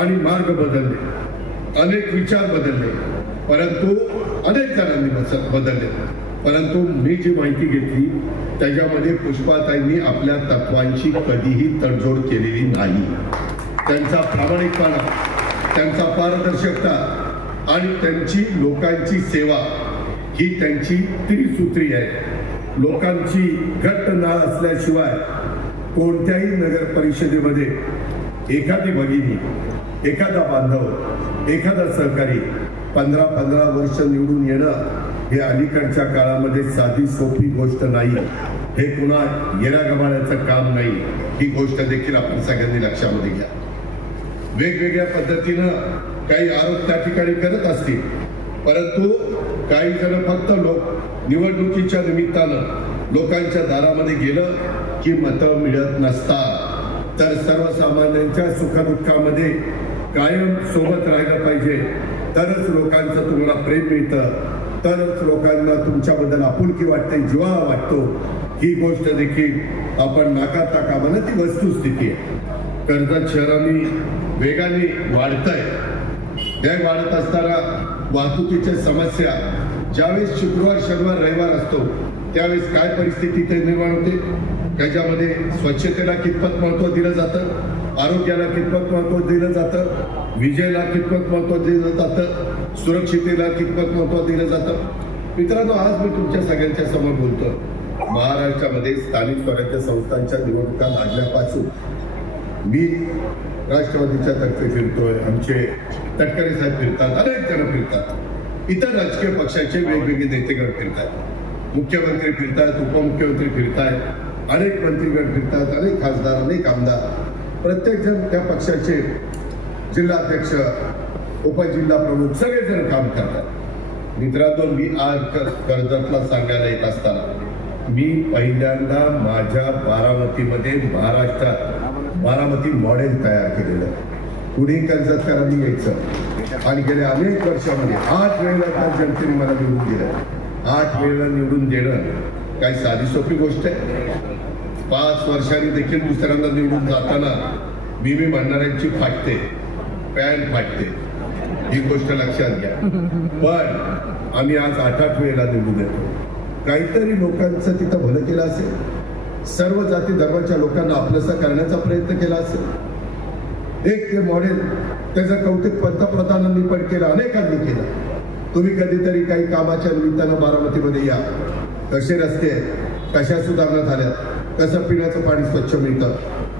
आणि मार्ग बदलले. अनेक विचार बदलले. परंतु अनेक जणांनी बदलले. परंतु मी जी माहिती घेतली त्याच्यामध्ये पुष्पाताईंनी आपल्या तत्वांची कधीही तडजोड केलेली नाही. त्यांचा प्रामाणिकपणा त्यांचा पारदर्शकता आणि त्यांची लोकांची सेवा ही त्यांची त्रिसूत्री आहे. लोकांची घट्ट नाळ असल्याशिवाय कोणत्याही नगर परिषदेमध्ये एखादी भगिनी एखादा बांधव एखादा सहकारी पंधरा पंधरा वर्ष निवडून येणं हे अलीकडच्या काळामध्ये साधी सोपी गोष्ट नाही. हे पुन्हा येण्या गमाण्याचं काम नाही. ही गोष्ट देखील आपण सगळ्यांनी लक्षामध्ये घ्या. वेगवेगळ्या पद्धतीनं काही आरोप त्या ठिकाणी करत असतील. परंतु काही जण फक्त लोक निवडणुकीच्या निमित्तानं लोकांच्या दारामध्ये गेलं की मतं मिळत नसतात. तर सर्वसामान्यांच्या सुखदुःखामध्ये कायम सोबत राहिलं पाहिजे. तरच लोकांचं तुम्हाला प्रेम मिळतं. तरच लोकांना तुमच्याबद्दल आपुलकी वाटते जिव्हाळा वाटतो. ही गोष्ट देखील आपण नाकारता कामानं ती वस्तुस्थिती आहे. कर्जत शहरांनी वेगाने वाढत आहे त्या वाढत असताना वाहतुकीच्या समस्या. ज्यावेळेस शुक्रवार शनिवार रविवार असतो त्यावेळेस काय परिस्थिती ते निर्माण होते? त्याच्यामध्ये स्वच्छतेला कितपत महत्त्व दिलं जातं आरोग्याला कितपत महत्त्व दिलं जातं विजयला कितपत महत्त्व दिलं जातं सुरक्षितेला कितपत महत्त्व दिलं जातं. मित्रांनो आज मी तुमच्या सगळ्यांच्या समोर बोलतो. महाराष्ट्रामध्ये स्थानिक स्वराज्य संस्थांच्या निवडणुका लागल्यापासून मी राष्ट्रवादीच्या तर्फे फिरतोय आमचे तटकरे साहेब फिरतात अनेक जण फिरतात. इतर राजकीय पक्षाचे वेगवेगळे नेतेगण फिरतात. मुख्यमंत्री फिरतायत उपमुख्यमंत्री फिरतायत. अनेक मंत्रीगण फिरतात अनेक खासदार अनेक आमदार. प्रत्येकजण त्या पक्षाचे जिल्हाध्यक्ष उपजिल्हा प्रमुख सगळेजण काम करतात. मित्रांनो मी आज कर्जतला सांगायला येत असताना मी पहिल्यांदा माझ्या बारामतीमध्ये महाराष्ट्रात बारामती मॉडेल तयार केलेलं आहे. पुढे कर्जतकरांनी यायचं. आणि गेल्या अनेक वर्षामध्ये आठ वेळेला त्या जनतेने मला निवडून दिलं. आठ वेळेला निवडून देणं काही साधी सोपी गोष्ट आहे? पाच वर्षांनी देखील दुसऱ्यांदा निवडून जाताना मी मी म्हणणाऱ्यांची फाटते पॅन फाटते. ही गोष्ट लक्षात घ्या. पण आम्ही आज आठ आठ वेळेला निवडून येतो. काहीतरी लोकांचं तिथं भलं केलं असेल. सर्व जाती धर्माच्या लोकांना आपलंसं करण्याचा प्रयत्न केला असेल. एक ते मॉडेल त्याचं कौतुक पंतप्रधानांनी पण केलं अनेकांनी केलं. तुम्ही कधीतरी काही कामाच्या निमित्तानं बारामतीमध्ये या. कसे रस्ते आहेत? कशा सुधारणा झाल्या कसं पिण्याचं पाणी स्वच्छ मिळतं?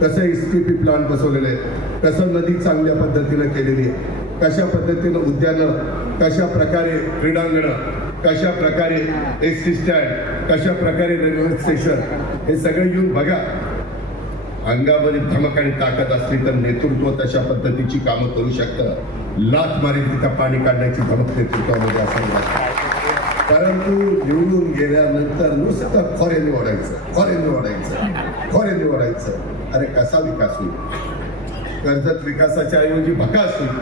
कसं एस टी पी प्लांट बसवलेले आहेत? कसं नदी चांगल्या पद्धतीनं केलेली आहे? कशा पद्धतीनं उद्यानं कशा प्रकारे क्रीडांगणं कशा प्रकारे एस टी स्टँड कशा प्रकारे रेल्वे स्टेशन हे सगळं येऊन बघा. अंगामध्ये धमक आणि ताकद असली तर नेतृत्व तशा पद्धतीची कामं करू शकतं. लाथ मारी तिथं पाणी काढण्याची धमक नेतृत्वामध्ये असावी परंतु निवडून गेल्यानंतर नुसतं खोऱ्याने ओढायचं खोऱ्याने ओढायचं खोऱ्याने ओढायचं. अरे कसा विकास होईल? कर्जत विकासाच्या ऐवजी भकास होईल.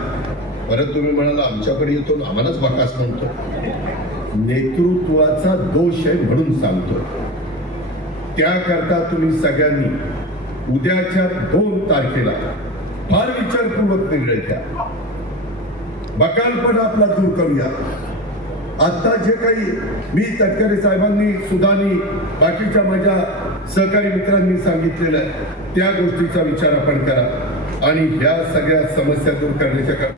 परत तुम्ही म्हणाला आमच्याकडे येतो आम्हालाच भकास म्हणतो. नेतृत्वाचा दोष आहे म्हणून सांगतो. त्याकरता तुम्ही सगळ्यांनी उद्याच्या दोन तारखेला फार विचारपूर्वक निर्णय घ्या. बकालपणा आपला दूर करूया. आता जे काही मी तटकरे साहेबांनी सुधानी बाकीच्या माझ्या सहकारी मित्रांनी सांगितलेलं आहे त्या गोष्टीचा विचार आपण करा आणि ह्या सगळ्या समस्या दूर करण्याच्या